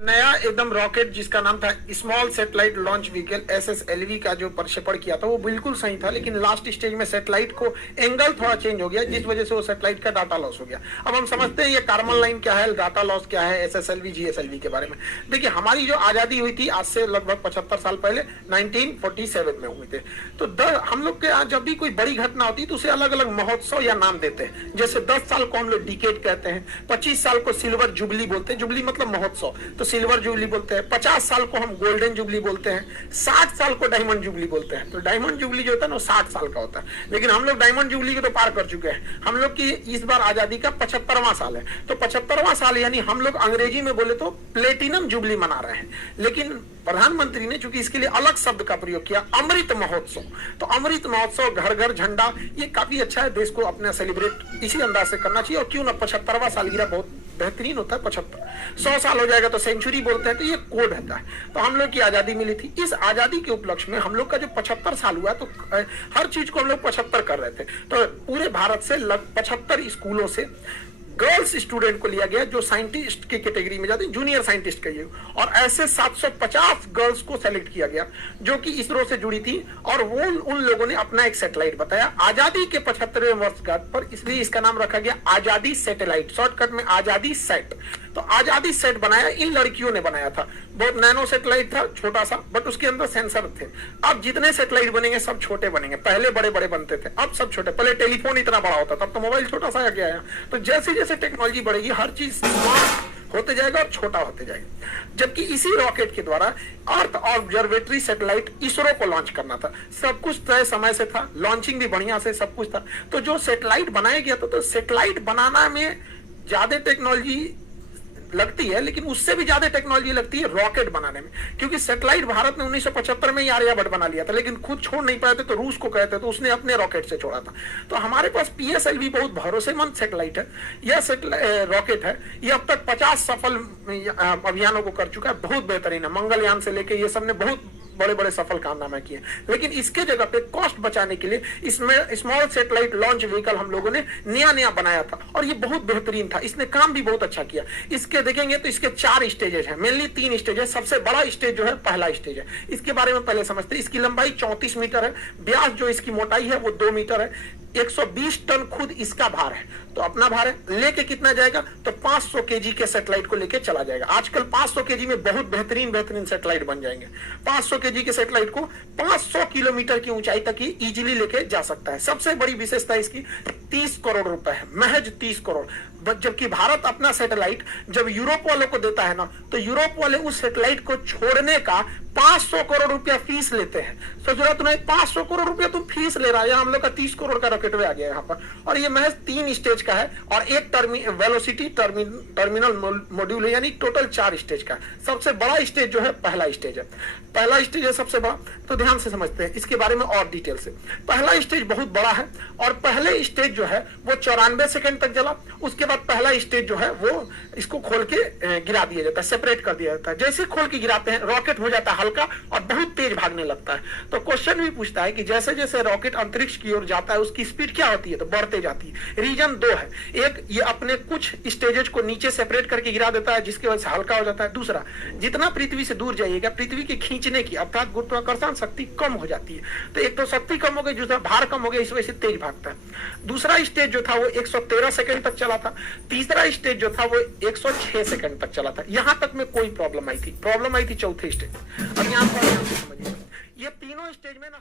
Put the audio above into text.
नया एकदम रॉकेट जिसका नाम था small satellite launch vehicle SSLV का जो प्रक्षेपण किया था वो बिल्कुल सही था, लेकिन लास्ट स्टेज में सैटेलाइट को एंगल थोड़ा चेंज हो गया जिस वजह से वो सैटेलाइट का डाटा लॉस हो गया। अब हम समझते हैं ये कार्बन लाइन क्या है, डाटा लॉस क्या है, SSLV GSLV के बारे में। देखिए, हमारी जो आजादी हुई थी आज से लगभग 75 साल पहले 1947 में हुए थे। तो हम लोग के यहाँ जब भी कोई बड़ी घटना होती है तो उसे अलग अलग महोत्सव या नाम देते हैं। जैसे 10 साल को हम लोग डिकेड कहते हैं, 25 साल को सिल्वर जुबली बोलते हैं, जुबली मतलब महोत्सव, तो सिल्वर जुबली बोलते हैं। 50 साल को हम गोल्डन जुबली बोलते हैं, 60 साल को डायमंड जुबली बोलते हैं। तो डायमंड जुबली जो होता है ना 60 साल का होता है, लेकिन हम लोग डायमंड जुबली को तो पार कर चुके हैं। हम लोग की इस बार आजादी का 75वां साल है, तो 75वां साल यानी हम लोग अंग्रेजी में बोले तो प्लेटिनम जुबली मना रहे हैं। लेकिन प्रधानमंत्री ने चूंकि इसके लिए अलग शब्द का प्रयोग किया, अमृत महोत्सव, तो अमृत महोत्सव, घर घर झंडा, ये काफी अच्छा है। देश को अपना सेलिब्रेट इसी अंदाज से करना चाहिए। और क्यों ना 75वां सालगिरह बहुत बेहतरीन होता है। 75 100 साल हो जाएगा तो सेंचुरी बोलते हैं, तो ये कोड रहता है। तो हम लोग की आजादी मिली थी, इस आजादी के उपलक्ष्य में हम लोग का जो 75 साल हुआ, तो हर चीज को हम लोग 75 कर रहे थे। तो पूरे भारत से 75 स्कूलों से गर्ल्स स्टूडेंट को लिया गया जो साइंटिस्ट की कैटेगरी में जाते हैं, जूनियर साइंटिस्ट कहिए, और ऐसे 750 गर्ल्स को सेलेक्ट किया गया जो कि इसरो से जुड़ी थी। और वो उन लोगों ने अपना एक सैटेलाइट बताया आजादी के 75वें वर्षगांठ पर, इसलिए इसका नाम रखा गया आजादी सैटेलाइट, शॉर्टकट में आजादी सेट। तो आजादी सेट बनाया इन लड़कियों ने बनाया था। बहुत नैनो सैटेलाइट था, छोटा सा, बट उसके अंदर सेंसर थे। अब जितने सैटेलाइट बनेंगे सब छोटे बनेंगे, पहले बड़े बड़े बनते थे, अब सब छोटे। पहले टेलीफोन इतना बड़ा होता था, तब तो मोबाइल छोटा सा आ गया है। तो जैसे जैसे टेक्नोलॉजी बढ़ेगी हर चीज स्मार्ट होते जाएगा और छोटा होते जाएगा। जबकि इसी रॉकेट के द्वारा अर्थ ऑब्जर्वेटरी सैटेलाइट इसरो को लॉन्च करना था, सब कुछ तय समय से था, लॉन्चिंग भी बढ़िया से सब कुछ था। तो जो सैटेलाइट बनाया गया था, तो सैटेलाइट बनाना में ज्यादा टेक्नोलॉजी लगती है, लेकिन उससे भी ज्यादा टेक्नोलॉजी लगती है रॉकेट बनाने में। क्योंकि सैटेलाइट भारत ने 1975 में ही आर्यभट्ट बना लिया था, लेकिन खुद छोड़ नहीं पाए थे, तो रूस को कहते, तो उसने अपने रॉकेट से छोड़ा था। तो हमारे पास PSLV बहुत भरोसेमंद सैटेलाइट है। यह रॉकेट है, यह अब तक 50 सफल अभियानों को कर चुका है, बहुत बेहतरीन है। मंगलयान से लेके ये सब ने बहुत बड़े बड़े सफल कारनामे किए। लेकिन इसके जगह पे कॉस्ट बचाने के लिए इसमें स्मॉल सैटेलाइट लॉन्च व्हीकल हम लोगों ने नया बनाया था, और ये बहुत बेहतरीन था, इसने काम भी बहुत अच्छा किया। इसके देखेंगे तो इसके 4 स्टेजेस हैं, मेनली 3 स्टेज है। सबसे बड़ा स्टेज जो है पहला स्टेज है, इसके बारे में पहले समझते हैं। इसकी लंबाई 34 मीटर है, व्यास जो इसकी मोटाई है वो 2 मीटर है, 120 टन खुद इसका भार है। तो अपना भार है, लेके कितना जाएगा, तो 500 केजी के सैटेलाइट को लेके चला जाएगा। आजकल 500 केजी में बहुत बेहतरीन सैटेलाइट बन जाएंगे। 500 केजी के सैटेलाइट को 500 किलोमीटर की ऊंचाई तक ही इजीली लेके जा सकता है। सबसे बड़ी विशेषता इसकी 30 करोड़ रुपए है, महज 30 करोड़। जबकि भारत अपना सैटेलाइट जब यूरोप वालों को देता है ना, तो यूरोप वाले उस सैटेलाइट को छोड़ने का 500 करोड़ रुपया फीस लेते हैं। सोच रहा तुम्हें 500 करोड़ रुपया तुम फीस ले रहा है, हम लोग का 30 करोड़ का रॉकेट आ गया यहाँ पर। और ये महज 3 स्टेज का है, और एक वेलोसिटी टर्मिनल मॉड्यूल है, यानी टोटल 4 स्टेज का। सबसे बड़ा स्टेज जो है पहला स्टेज है, पहला स्टेज है सबसे बड़ा। तो ध्यान से समझते हैं इसके बारे में और डिटेल से। पहला स्टेज बहुत बड़ा है, और पहले स्टेज जो है वो 94 सेकंड तक चला। उसके बाद पहला स्टेज जो है वो इसको खोल के गिरा दिया जाता है, सेपरेट कर दिया जाता है। जैसे खोल के गिराते हैं रॉकेट हो जाता है हल्का और बहुत तेज भागने लगता है। तो क्वेश्चन भी पूछता है कि जैसे जैसे रॉकेट अंतरिक्ष की ओर जाता है उसकी स्पीड क्या होती है, तो बढ़ते जाती है। रीजन 2 है, एक ये अपने कुछ स्टेजेस को नीचे सेपरेट करके गिरा देता है जिसकी वजह से हल्का हो जाता है। दूसरा, जितना पृथ्वी से दूर जाइएगा पृथ्वी के खींचने की अर्थात गुरुत्वाकर्षण शक्ति कम हो जाती है। तो एक तो शक्ति कम हो गई, दूसरा भार कम हो गया, इस वजह से तेज भागता है। दूसरा स्टेज जो था वो 113 सेकंड तक चला था। तीसरा स्टेज जो था वो 106 सेकंड तक चला था। यहां तक में कोई प्रॉब्लम आई थी चौथे स्टेज। अब यहां पर समझिए, ये तीनों स्टेज में ना